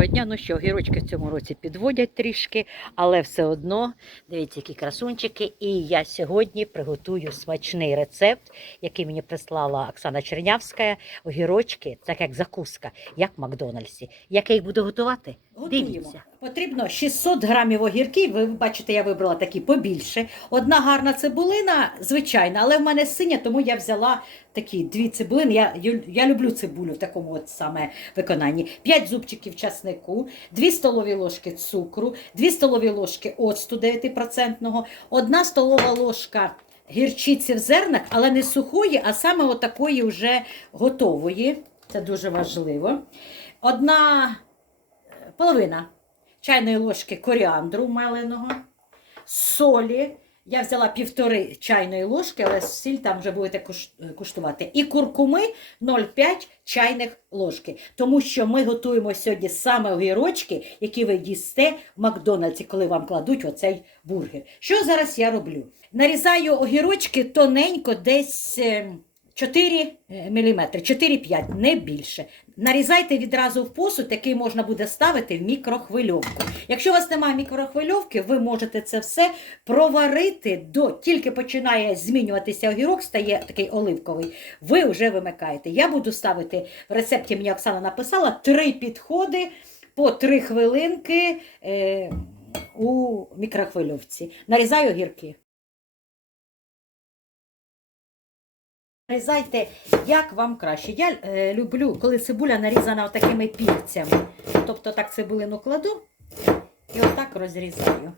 доброго дня. Ну що, огірочки в цьому році підводять трішки, але все одно, дивіться, які красунчики. І я сьогодні приготую смачний рецепт, який мені прислала Оксана Чернявська. Огірочки, так як закуска, як в Макдональдсі. Як я їх буду готувати? Дивіться. Потрібно 600 грамів огірків. Ви бачите, я вибрала такі побільше. Одна гарна цибулина, звичайна, але в мене синя, тому я взяла такі дві цибулини. Я, я люблю цибулю в такому от саме виконанні. 5 зубчиків часнику, 2 столові ложки цукру, 2 столові ложки оцту 9%, 1 столова ложка гірчиці в зернах, але не сухої, а саме отакої вже готової. Це дуже важливо. Одна е, половина чайної ложки коріандру меленого, солі. Я взяла півтори чайної ложки, але сіль там вже будете куштувати. І куркуми 0,5 чайних ложки. Тому що ми готуємо сьогодні саме огірочки, які ви їсте в Макдональдсі, коли вам кладуть оцей бургер. Що зараз я роблю? Нарізаю огірочки тоненько, десь. е, 4 мм, 4-5, не більше. Нарізайте відразу в посуд, який можна буде ставити в мікрохвильовку. Якщо у вас немає мікрохвильовки, ви можете це все проварити до тільки починає змінюватися огірок, стає такий оливковий. Ви вже вимикаєте. Я буду ставити в рецепті, мені Оксана написала, три підходи по 3 хвилинки е, у мікрохвильовці. Нарізаю огірки. Нарізайте, як вам краще. Я е, люблю, коли цибуля нарізана такими пільцями. Тобто так цибулину кладу і отак розрізаю.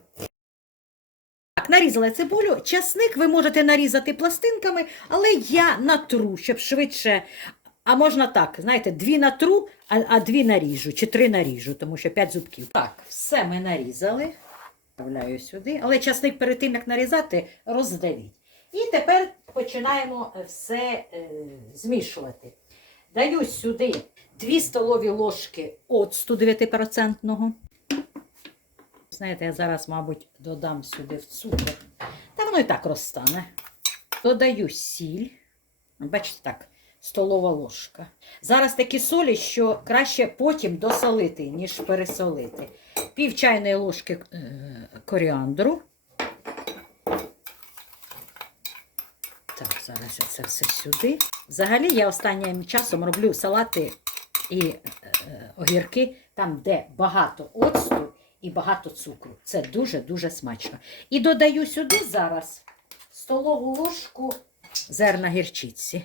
Так, нарізала цибулю. Часник ви можете нарізати пластинками, але я натру, щоб швидше. А можна так, знаєте, дві натру, а, а дві наріжу, чи три наріжу, тому що п'ять зубків. Так, все ми нарізали. Вставляю сюди. Але часник перед тим, як нарізати, роздавіть. І тепер починаємо е, все е, змішувати. Даю сюди 2 столові ложки оцту 9%. Знаєте, я зараз, мабуть, додам сюди в цукор. Та воно і так розтане. Додаю сіль. Бачите, так, столова ложка. Зараз такі солі, що краще потім досолити, ніж пересолити. Пів чайної ложки е, коріандру. Так, зараз я це все сюди. Взагалі, я останнім часом роблю салати і е, огірки там, де багато оцту і багато цукру. Це дуже-дуже смачно. І додаю сюди зараз столову ложку зерна гірчиці.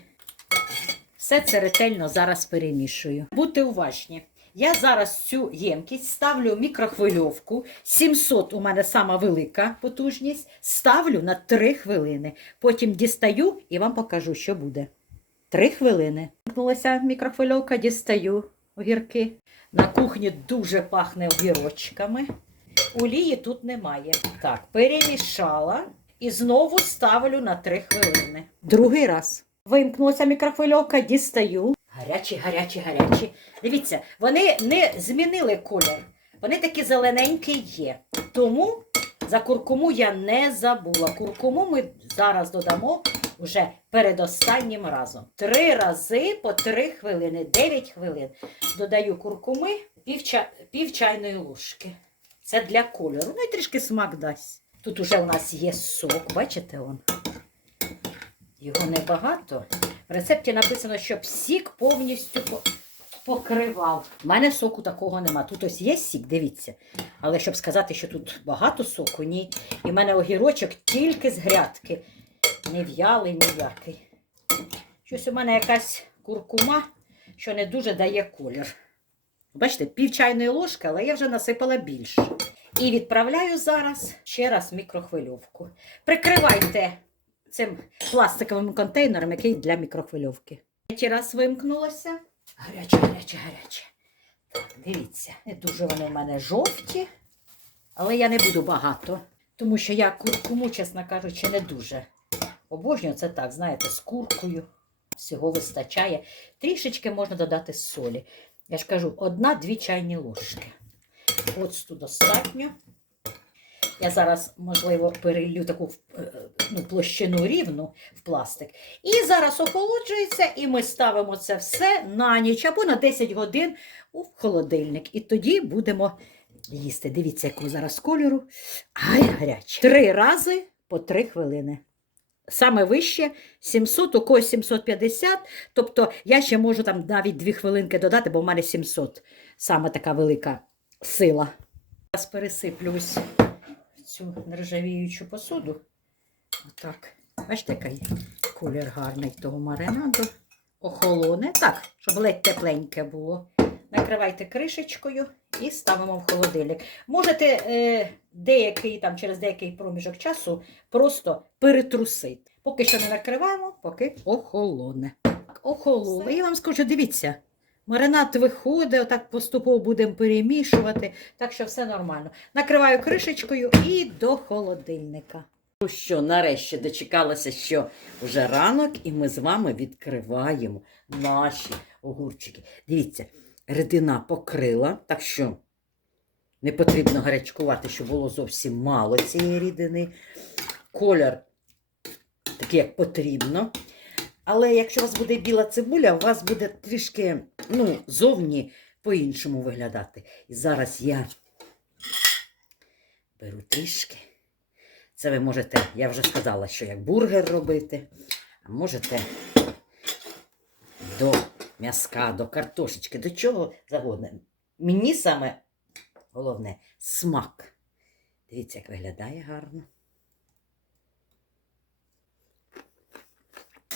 Все це ретельно зараз перемішую. Будьте уважні. Я зараз цю ємкість ставлю мікрохвильовку. 700 у мене сама велика потужність. Ставлю на 3 хвилини. Потім дістаю і вам покажу, що буде. 3 хвилини. Вимкнулася мікрохвильовка, дістаю огірки. На кухні дуже пахне огірочками. Олії тут немає. Так, перемішала і знову ставлю на 3 хвилини. Другий раз. Вимкнулася мікрохвильовка, дістаю. Гарячі, гарячі, гарячі. Дивіться, вони не змінили колір. Вони такі зелененькі є. Тому за куркуму я не забула. Куркуму ми зараз додамо вже передостаннім разом. Три рази по три хвилини, 9 хвилин. Додаю куркуми пів, пів чайної ложки. Це для кольору. Ну і трішки смак дасть. Тут уже у нас є сок, бачите он? Його небагато. В рецепті написано, щоб сік повністю покривав. У мене соку такого нема. Тут ось є сік, дивіться. Але щоб сказати, що тут багато соку, ні. І в мене огірочок тільки з грядки. Не в'ялий ніякий. Щось у мене якась куркума, що не дуже дає колір. Бачите, пів чайної ложки, але я вже насипала більше. І відправляю зараз ще раз мікрохвильовку. Прикривайте цим пластиковим контейнером, який для мікрохвильовки. Третій раз вимкнулося. Гаряче, гаряче, гаряче. Дивіться, не дуже вони в мене жовті, але я не буду багато, тому що я куркуму, чесно кажучи, не дуже. Обожнюю це так, знаєте, з куркою. Всього вистачає. Трішечки можна додати солі. Я ж кажу, одна-дві чайні ложки. Оцту достатньо. Я зараз, можливо, перелью таку е, ну, площину рівну в пластик. І зараз охолоджується, і ми ставимо це все на ніч або на 10 годин у холодильник. І тоді будемо їсти. Дивіться, якого зараз кольору. Ай, гаряче. Три рази по три хвилини. Саме вище 700, у когось 750. Тобто я ще можу там навіть дві хвилинки додати, бо в мене 700. Саме така велика сила. Зараз пересиплю ось в цю нержавіючу посуду. Отак. Бачите, який колір гарний того маринаду. Охолоне. Так, щоб ледь тепленьке було. Накривайте кришечкою і ставимо в холодильник. Можете е, деякий, там, через деякий проміжок часу просто перетрусити. Поки що не накриваємо, поки охолоне. Охололо. Я вам скажу, дивіться, маринад виходить, отак поступово будемо перемішувати, так що все нормально. Накриваю кришечкою і до холодильника. Ну що, нарешті дочекалася, що вже ранок, і ми з вами відкриваємо наші огурчики. Дивіться, редина покрила, так що не потрібно гарячкувати, щоб було зовсім мало цієї рідини. Колір такий, як потрібно. Але якщо у вас буде біла цибуля, у вас буде трішки ну, зовні по-іншому виглядати. І зараз я беру трішки. Це ви можете, я вже сказала, що як бургер робити, а можете до м'язка, до картошечки, до чого завгодно. Мені саме головне смак. Дивіться, як виглядає гарно.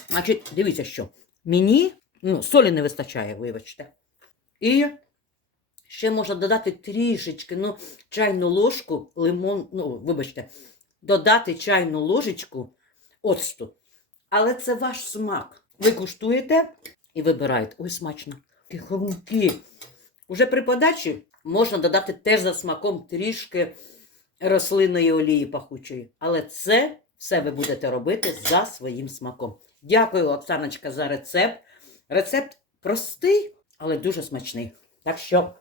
Значить, дивіться, що мені ну, солі не вистачає, вибачте. І ще можна додати трішечки, ну, чайну ложку лимон, ну, вибачте, додати чайну ложечку оцту. Але це ваш смак. Ви куштуєте і вибираєте. Ой, смачно. Такі. Уже при подачі можна додати теж за смаком трішки рослинної олії пахучої. Але це все ви будете робити за своїм смаком. Дякую, Оксаночка, за рецепт. Рецепт простий, але дуже смачний. Так що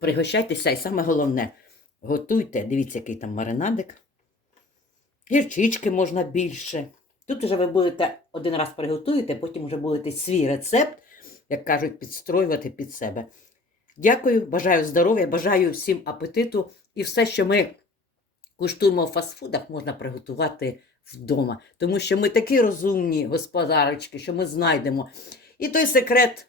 пригощайтеся, і саме головне, готуйте. Дивіться, який там маринадик. Гірчички можна більше. Тут вже ви будете один раз приготуєте, потім вже будете свій рецепт, як кажуть, підстроювати під себе. Дякую, бажаю здоров'я, бажаю всім апетиту. І все, що ми куштуємо в фастфудах, можна приготувати вдома. Тому що ми такі розумні господарочки, що ми знайдемо і той секрет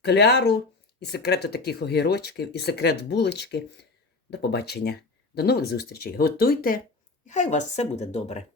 кляру, і секрет таких огірочків, і секрет булочки. До побачення. До нових зустрічей. Готуйте, і хай у вас все буде добре.